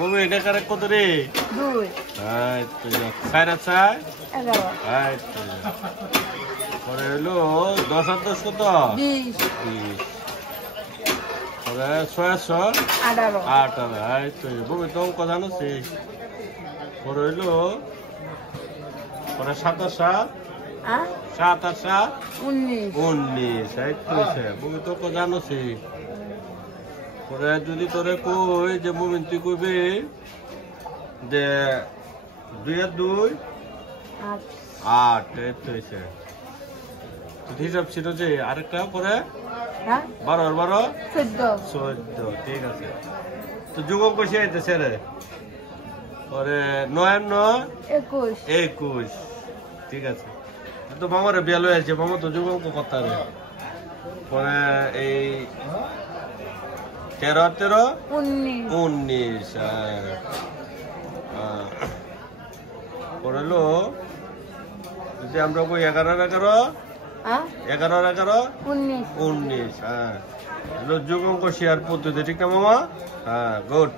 mummy এটা কারে কত রে 2 এই তো সাইরা চাই 11 এই তো পরে হলো 10 আর 10 কত 20 পরে 6 18 18 এই তো মমি তো অঙ্ক জানো সে পরে হলো পরে 27 হ্যাঁ 7 19 19 এই তো মমি তো অঙ্ক জানো সে পরে যদি তোরে কই যে মুমিন তুই কইবি যে 2 আর 2 8 এই তো হইছে তো হিসাব ছিল যে আরেকটা পরে হ্যাঁ 12 আর 12 14 14 ঠিক আছে তো যুগম কইছে আইতেছে রে পরে 9 আর 9 21 ঠিক আছে তো মামারে বিয়া লই আছে মামা তো যুগম কথা রে পরে এই 13 আর 13 19 পড়লো যদি আমরা কই 11 আর 11 হ্যাঁ 11 আর 11 19 হ্যাঁ যোগ অঙ্ক শেয়ার পদ্ধতি ঠিক না মামা হ্যাঁ গুড